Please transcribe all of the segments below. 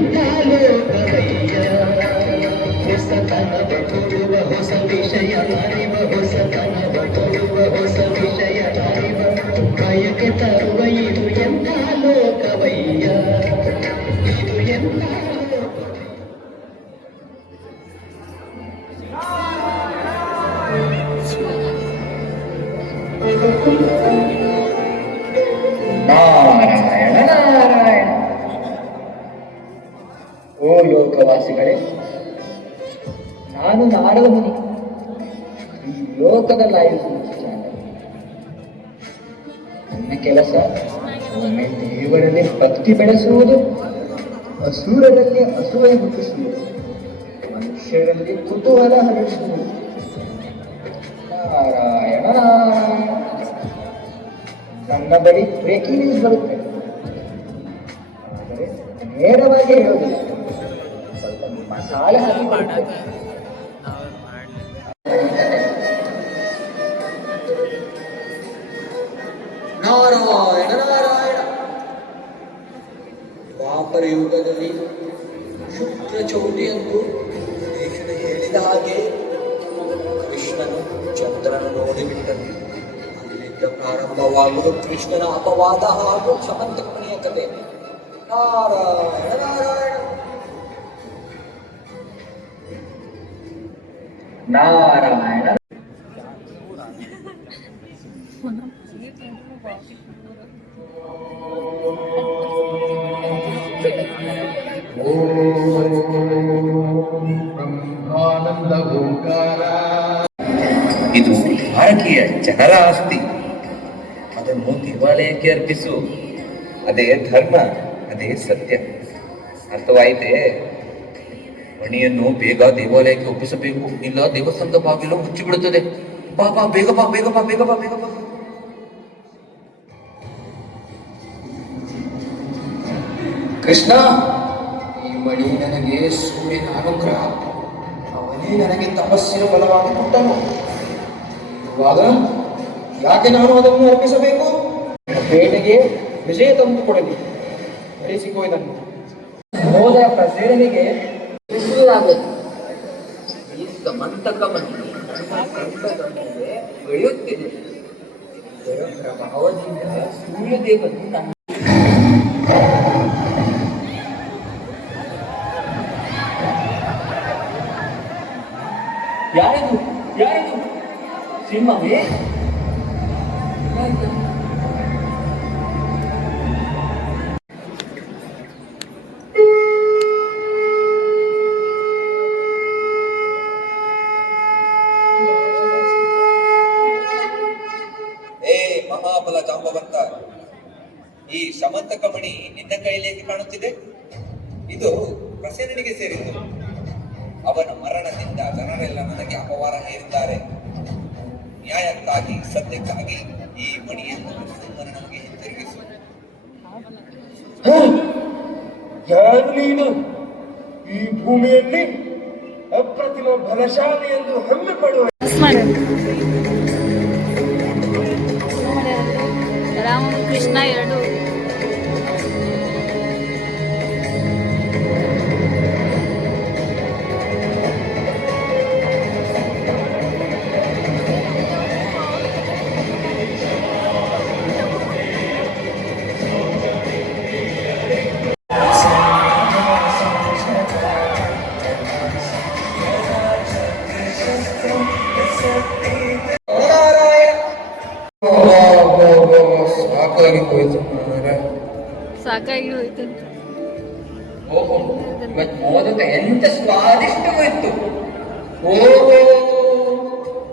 ಎಂಥ ಲೋಕವಯ್ಯ ಹೊಸತನವ ಕೊಡುವ ಹೊಸ ವಿಷಯ ಅರಿವ ಹೊಸತನವ ಕೊಡುವ ಹೊಸ ವಿಷಯ ಅರಿವ ಬಯಕೆ ತರುವ ಇದು ಎಂಥ ಲೋಕವಯ್ಯ ಇದು ಎಂಥ ನಾರಾಯಣ ನಾರಾಯಣ. ಓ ಲೋಕವಾಸಿಗಳೇ, ನಾನು ನಾರದ ಮುನಿ, ಈ ಲೋಕದಲ್ಲಿ ಆಯುಷ್ಯ. ನನ್ನ ಕೆಲಸ ಒಮ್ಮೆ ದೇವರಲ್ಲಿ ಭಕ್ತಿ ಬೆಳೆಸುವುದು, ಅಸುರರಲ್ಲಿ ಅಸೂಯೆ ಹುಟ್ಟಿಸುವುದು, ಮನುಷ್ಯರಲ್ಲಿ ಕುತೂಹಲ ಹರಡಿಸುವುದು. ನಾರಾಯಣ ನಾರಾಯಣ. ನನ್ನ ಬಳಿ ಬ್ರೇಕಿಂಗ್ ನ್ಯೂಸ್ ಬರುತ್ತೆ, ಆದರೆ ನೇರವಾಗಿ ಹೇಳೋದಿಲ್ಲ, ಸ್ವಲ್ಪ ಮಸಾಲೆ ಹಾಕಿ ಬರುತ್ತೆ. ನಾರಾಯಣ ನಾರಾಯಣ. ದ್ವಾಪರ ಯುಗದಲ್ಲಿ ಶುಕ್ರ ಚೌತಿಯಂದು ದೇಶದ ಹೇಳಿದ ಹಾಗೆ ಕೃಷ್ಣನು ಚಂದ್ರನು ನೋಡಿಬಿಟ್ಟನು. ಅಲ್ಲಿಂದ ಪ್ರಾರಂಭವಾಗುವುದು ಕೃಷ್ಣನ ಅಪವಾದ ಹಾಗೂ ಸಮಂತಕಮಣಿಯ ಕಥೆ. ನಾರಾಯಣ ನಾರಾಯಣ ನಾರಾಯಣ. ಇದು ಭಾರತೀಯ ಜನರ ಆಸ್ತಿ, ಅದನ್ನು ದೇವಾಲಯಕ್ಕೆ ಅರ್ಪಿಸು. ಅದೇ ಧರ್ಮ, ಅದೇ ಸತ್ಯ. ಅರ್ಥವಾಯಿತೆ? ಮಣಿಯನ್ನು ಬೇಗ ದೇವಾಲಯಕ್ಕೆ ಒಪ್ಪಿಸಬೇಕು, ಇಲ್ಲ ದೇವಸ್ಥಾನದ ಬಾಗಿಲು ಮುಚ್ಚಿಬಿಡುತ್ತದೆ. ಬಾ ಬಾ, ಬೇಗ ಬಾ, ಬೇಗ ಬಾ, ಬೇಗ ಬಾ, ಬೇಗ ಬಾ. ಕೃಷ್ಣ, ಈ ಮಣಿ ನನಗೆ ಸೂರ್ಯನ ಅನುಗ್ರಹ. ಅವನೇ ನನಗೆ ತಪಸ್ಸಿನ ಬಲವಾಗಿ ಕೊಟ್ಟನು. ಇರುವಾಗ ಯಾಕೆ ನಾನು ಅದನ್ನು ಅರ್ಪಿಸಬೇಕು? ಬೇಟೆಗೆ ವಿಜಯ ತಂದು ಕೊಡಲಿ, ಬರೆಸಿಕೋ ಇದನ್ನು. ಹೋದ ಪ್ರಸೇನಿಗೆ ತಿಳಿಸುವುದಾಗದು. ಈ ಸಮಂತಕ ಮಣಿ ಬೆಳೆಯುತ್ತಿದೆ. ಇದರ ಪ್ರಭಾವದಿಂದ ಸೂರ್ಯದೇವನು ನಮ್ಮ ಯಾರದು ಯಾರದು ಸಿಂಹವೇ? ಮಹಾಬಲ ಜಾಂಬವಂತ, ಈ ಸಮಂತಕ ಮಣಿ ನಿನ್ನ ಕೈಯಲ್ಲಿ ಕಾಣುತ್ತಿದೆ. ಇದು ಪ್ರಸೇನನಿಗೆ ಸೇರಿದ್ದು. ಅವನ ಮರಣದಿಂದ ಜನರೆಲ್ಲ ನನಗೆ ಅಪವಾರ ಹೇರಿದ್ದಾರೆ. ನ್ಯಾಯಕ್ಕಾಗಿ, ಸತ್ಯಕ್ಕಾಗಿ ಈ ಮಣಿಯನ್ನು ನಮಗೆ ಹಿಂತಿರುಗಿಸು. ಯಾರು ನೀನು? ಈ ಭೂಮಿಯಲ್ಲಿ ಅಪ್ರತಿಮ ಬಲಶಾಲಿ ಎಂದು ಹೆಮ್ಮೆ ಪಡುವ ರಾಮಕೃಷ್ಣ ಎರಡು ಸಾಕಾಗಿ ಹೋಯ್ತು. ಓಹೋ, ಇವತ್ತು ಮೋದಕ ಎಂತ ಸ್ವಾದಿಷ್ಟವಿತ್ತು. ಓಹೋ,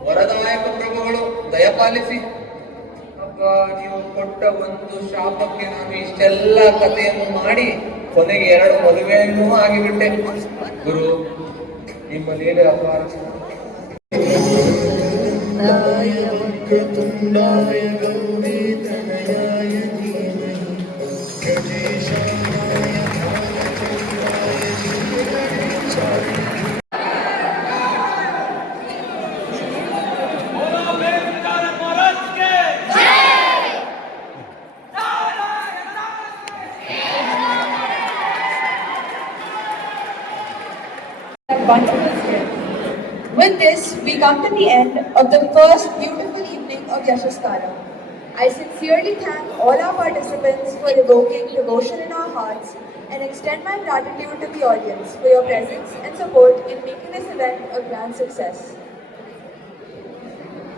ವರದಾಯಕ ಪ್ರಭುಗಳು ದಯಪಾಲಿಸಿ. ಅಬ್ಬ, ನೀವು ಕೊಟ್ಟ ಒಂದು ಶಾಪಕ್ಕೆ ನಾನು ಇಷ್ಟೆಲ್ಲ ಕಥೆಯನ್ನು ಮಾಡಿ ಕೊನೆಗೆ 2 ಮದುವೆಯನ್ನೂ ಆಗಿಬಿಟ್ಟೆ. ಗುರು, ನಿಮ್ಮ ಲೀಲೆ ಅಪಾರ. wonderful spirit. With this, we come to the end of the first beautiful evening of Yashaskala. I sincerely thank all our participants for evoking devotion in our hearts and extend my gratitude to the audience for your presence and support in making this event a grand success.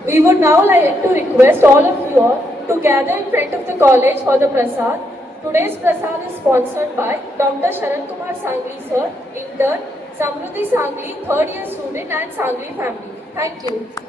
We would now like to request all of you all to gather in front of the college for the prasad. Today's prasad is sponsored by Dr. Sharat Kumar Sangli sir, intern, Samruddhi Sangli, third year student and Sangli family. Thank you.